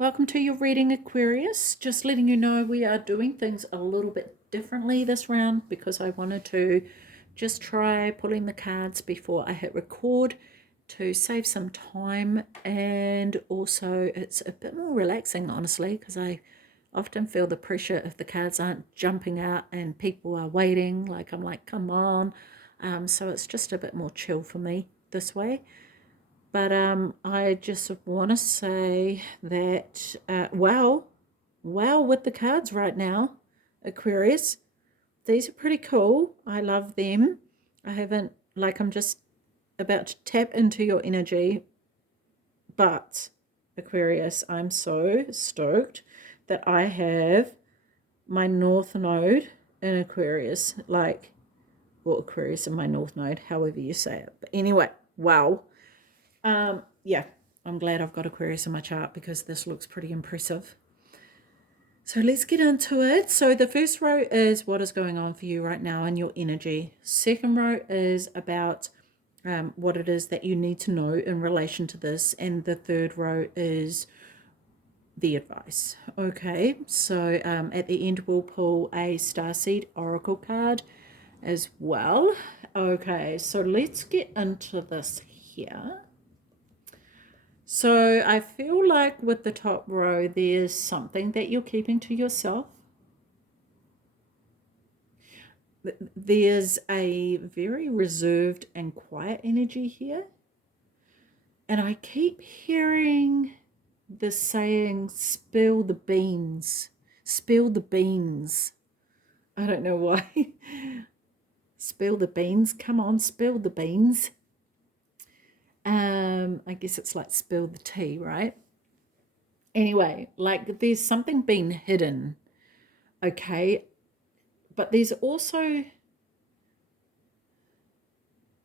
Welcome to your reading, Aquarius. Just letting you know we are doing things a little bit differently this round because I wanted to just try pulling the cards before I hit record to save some time, and also it's a bit more relaxing, honestly, because I often feel the pressure if the cards aren't jumping out and people are waiting. Like, I'm like, come on. So it's just a bit more chill for me this way. But I just want to say that, wow with the cards right now, Aquarius. These are pretty cool. I love them. I haven't, like, I'm just about to tap into your energy. But, Aquarius, I'm so stoked that I have my North Node in Aquarius. Like, or Aquarius in my North Node, however you say it. But anyway, wow. Yeah, I'm glad I've got Aquarius in my chart because this looks pretty impressive. So let's get into it. So the first row is what is going on for you right now in your energy. Second row is about what it is that you need to know in relation to this. And the third row is the advice. Okay, so at the end we'll pull a Starseed Oracle card as well. Okay, so let's get into this here. So I feel like with the top row, there's something that you're keeping to yourself. There's a very reserved and quiet energy here. And I keep hearing the saying, spill the beans. Spill the beans. I don't know why. Spill the beans. Come on, spill the beans. I guess it's like spill the tea, right? Anyway, like there's something being hidden, okay? But there's also,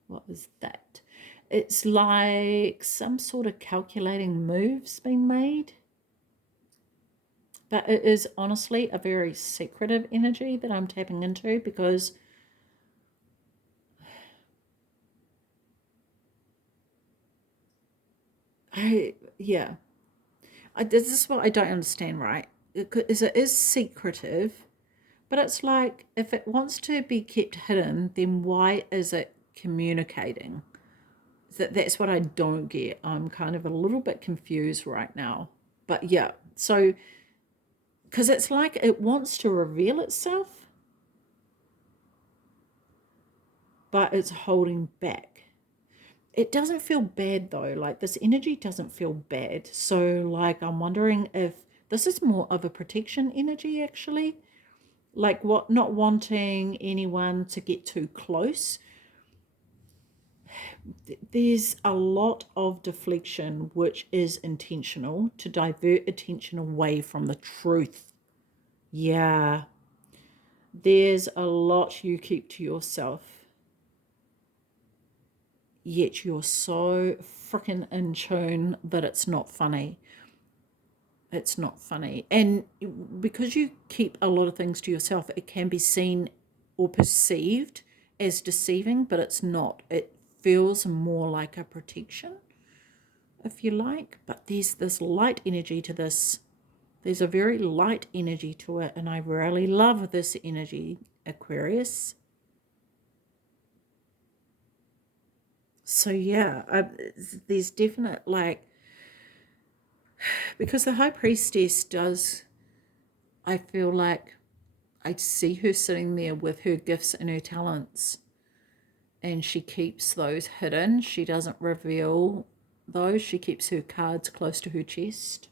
what was that? It's like some sort of calculating moves being made. But it is honestly a very secretive energy that I'm tapping into because this is what I don't understand, right? It is secretive, but it's like if it wants to be kept hidden, then why is it communicating? That's what I don't get. I'm kind of a little bit confused right now. But yeah, so because it's like it wants to reveal itself, but it's holding back. It doesn't feel bad though. Like this energy doesn't feel bad. So like I'm wondering if this is more of a protection energy actually. Like what, not wanting anyone to get too close. There's a lot of deflection which is intentional to divert attention away from the truth. Yeah, there's a lot you keep to yourself, yet you're so freaking in tune that it's not funny. It's not funny. And because you keep a lot of things to yourself, it can be seen or perceived as deceiving, but it's not. It feels more like a protection, if you like. But there's this light energy to this. There's a very light energy to it, and I really love this energy, Aquarius. So yeah, there's definite like, because the High Priestess does, I feel like I see her sitting there with her gifts and her talents, and she keeps those hidden. She doesn't reveal those. She keeps her cards close to her chest.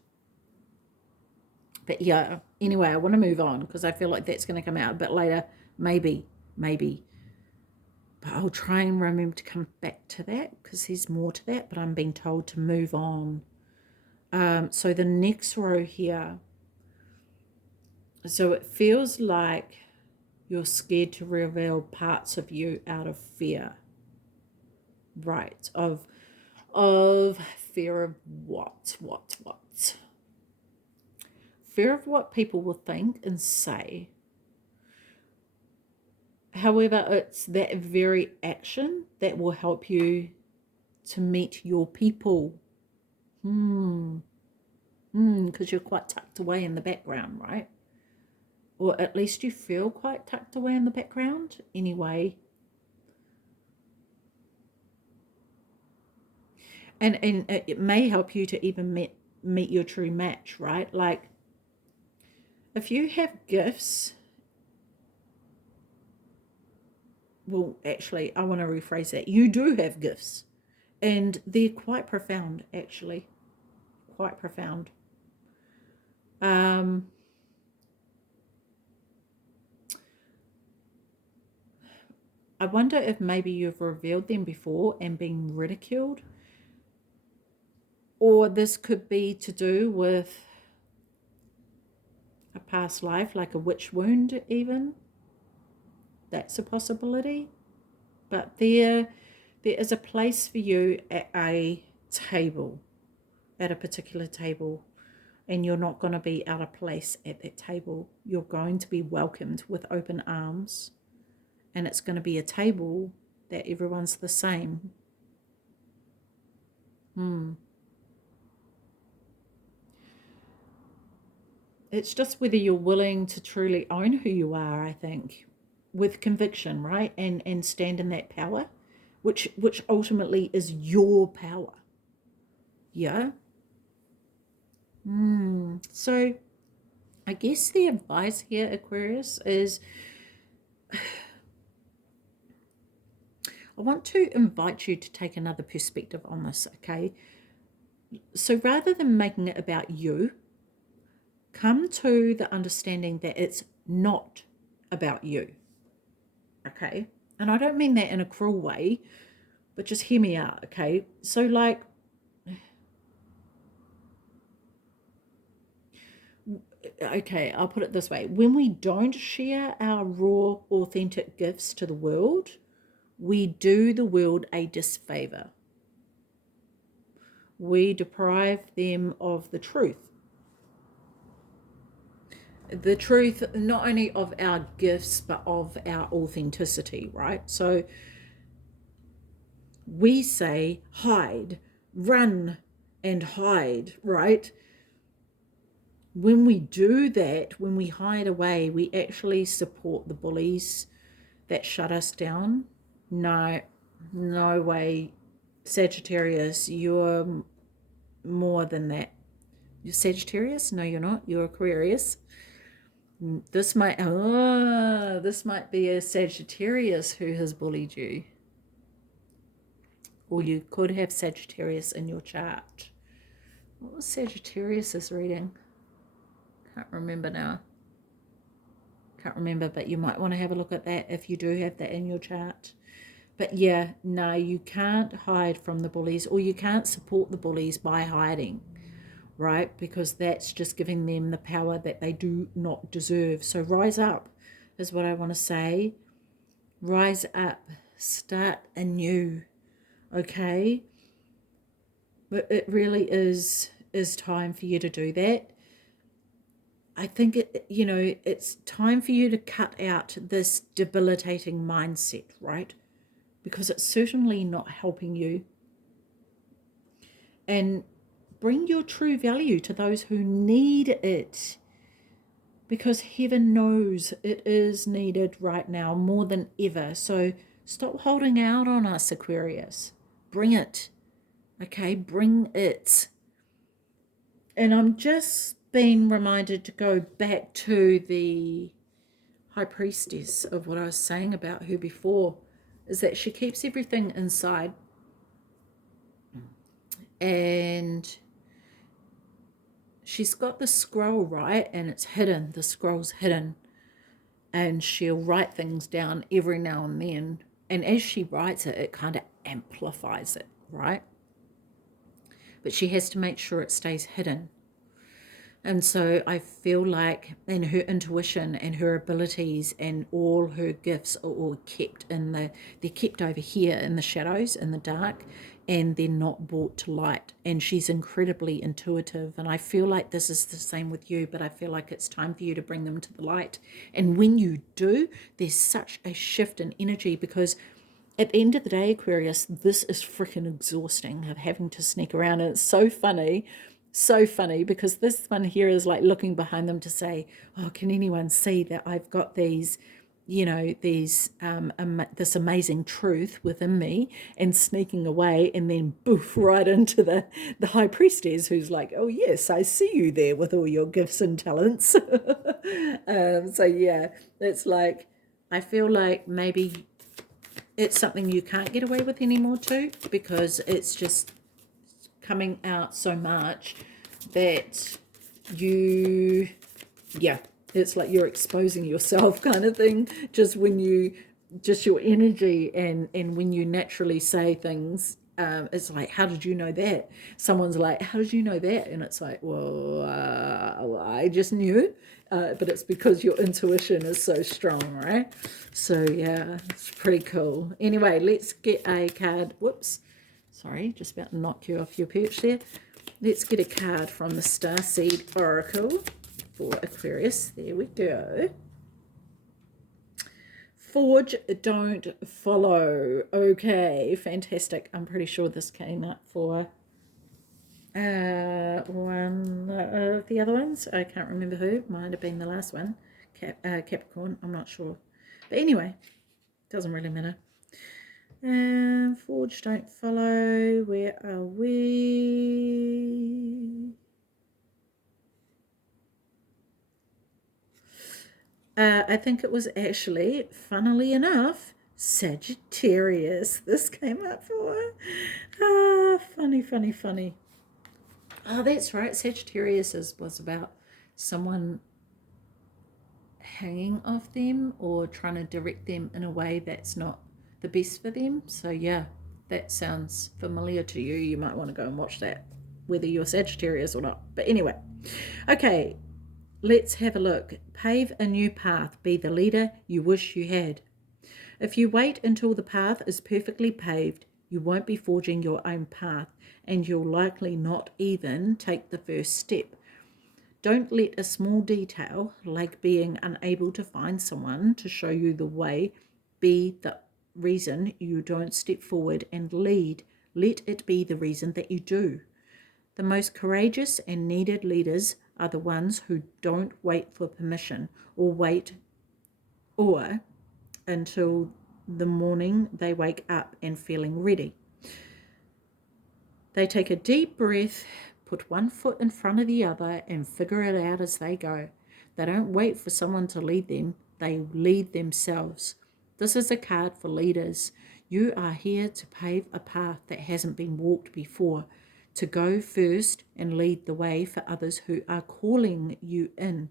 But yeah, anyway, I want to move on because I feel like that's going to come out a bit later. Maybe. But I'll try and remember to come back to that because there's more to that, but I'm being told to move on. So the next row here, so it feels like you're scared to reveal parts of you out of fear. Right, of fear of what? Fear of what people will think and say. However, it's that very action that will help you to meet your people. Because you're quite tucked away in the background, right? Or at least you feel quite tucked away in the background. Anyway, and it may help you to even meet your true match, right? Like, if you have gifts, well, actually, I want to rephrase that. You do have gifts, and they're quite profound, actually, quite profound. I wonder if maybe you've revealed them before and been ridiculed, or this could be to do with a past life, like a witch wound, even. That's a possibility. But there is a place for you at a table, at a particular table, and you're not going to be out of place at that table. You're going to be welcomed with open arms, and it's going to be a table that everyone's the same. It's just whether you're willing to truly own who you are, I think, with conviction, right? And stand in that power, which ultimately is your power. Yeah. So I guess the advice here, Aquarius, is I want to invite you to take another perspective on this, okay? So rather than making it about you, come to the understanding that it's not about you, okay? And I don't mean that in a cruel way, but just hear me out, okay? So, like, okay, I'll put it this way. When we don't share our raw, authentic gifts to the world, we do the world a disfavor. We deprive them of the truth. The truth not only of our gifts, but of our authenticity, right? So we say hide, run, and hide, right? When we do that, when we hide away, we actually support the bullies that shut us down. No, no way, Sagittarius, you're more than that. You're Sagittarius? No, you're not. You're Aquarius. This might be a Sagittarius who has bullied you. Or you could have Sagittarius in your chart. What was Sagittarius's reading? Can't remember now. Can't remember, but you might want to have a look at that if you do have that in your chart. But yeah, no, you can't hide from the bullies, or you can't support the bullies by hiding, right? Because that's just giving them the power that they do not deserve. So rise up is what I want to say. Rise up, start anew, okay? But it really is time for you to do that. I think it's time for you to cut out this debilitating mindset, right? Because it's certainly not helping you. And bring your true value to those who need it, because heaven knows it is needed right now more than ever. So stop holding out on us, Aquarius. Bring it, okay? Bring it. And I'm just being reminded to go back to the High Priestess of what I was saying about her before, is that she keeps everything inside, and she's got the scroll, right? And it's hidden. The scroll's hidden. And she'll write things down every now and then. And as she writes it, it kind of amplifies it, right? But she has to make sure it stays hidden. And so I feel like in her intuition and her abilities and all her gifts are all kept they're kept over here in the shadows, in the dark, and they're not brought to light. And she's incredibly intuitive. And I feel like this is the same with you, but I feel like it's time for you to bring them to the light. And when you do, there's such a shift in energy, because at the end of the day, Aquarius, this is freaking exhausting of having to sneak around. And it's so funny. so funny because this one here is like looking behind them to say, oh, can anyone see that I've got these, you know, these this amazing truth within me, and sneaking away, and then boof right into the high priestess, who's like, oh yes, I see you there with all your gifts and talents. So yeah, it's like, I feel like maybe it's something you can't get away with anymore too, because it's just coming out so much that you, yeah, it's like you're exposing yourself kind of thing, just when you, just your energy, and when you naturally say things, it's like, how did you know that? Someone's like, how did you know that? And it's like, well, I just knew, but it's because your intuition is so strong, right? So yeah, it's pretty cool. Anyway, let's get a card. Whoops, sorry, just about to knock you off your perch there. Let's get a card from the Starseed Oracle for Aquarius. There we go. Forge, don't follow. Okay, fantastic. I'm pretty sure this came up for one of the other ones. I can't remember who. Might have been the last one. Capricorn, I'm not sure. But anyway, doesn't really matter. Forge, don't follow. Where are we? I think it was actually, funnily enough, Sagittarius. This came up for. Funny, funny, funny. Oh, that's right. Sagittarius was about someone hanging off them or trying to direct them in a way that's not the best for them. So yeah, that sounds familiar to you. You might want to go and watch that, whether you're Sagittarius or not. But anyway, okay, let's have a look. Pave a new path. Be the leader you wish you had. If you wait until the path is perfectly paved, you won't be forging your own path, and you'll likely not even take the first step. Don't let a small detail, like being unable to find someone to show you the way, be the reason you don't step forward and lead. Let it be the reason that you do. The most courageous and needed leaders are the ones who don't wait for permission or until the morning they wake up and feeling ready. They take a deep breath, put one foot in front of the other, and figure it out as they go. They don't wait for someone to lead them, they lead themselves. This is a card for leaders. You are here to pave a path that hasn't been walked before, to go first and lead the way for others who are calling you in.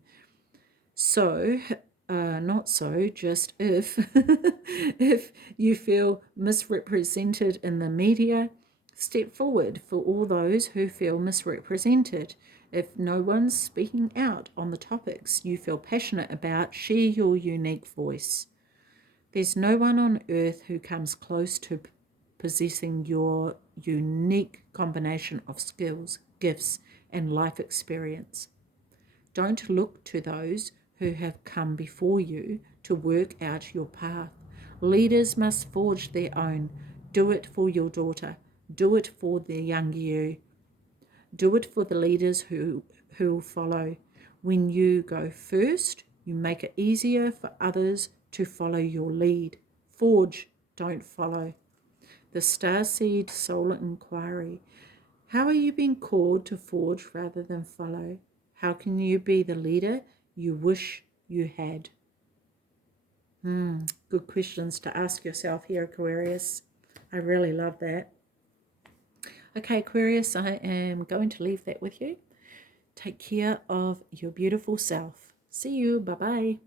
So, not so, just if, if you feel misrepresented in the media, step forward for all those who feel misrepresented. If no one's speaking out on the topics you feel passionate about, share your unique voice. There's no one on earth who comes close to possessing your unique combination of skills, gifts, and life experience. Don't look to those who have come before you to work out your path. Leaders must forge their own. Do it for your daughter. Do it for the young you. Do it for the leaders who follow. When you go first, you make it easier for others to follow your lead. Forge, don't follow. The Starseed Solar Inquiry. How are you being called to forge rather than follow? How can you be the leader you wish you had? Good questions to ask yourself here, Aquarius. I really love that. Okay, Aquarius, I am going to leave that with you. Take care of your beautiful self. See you. Bye-bye.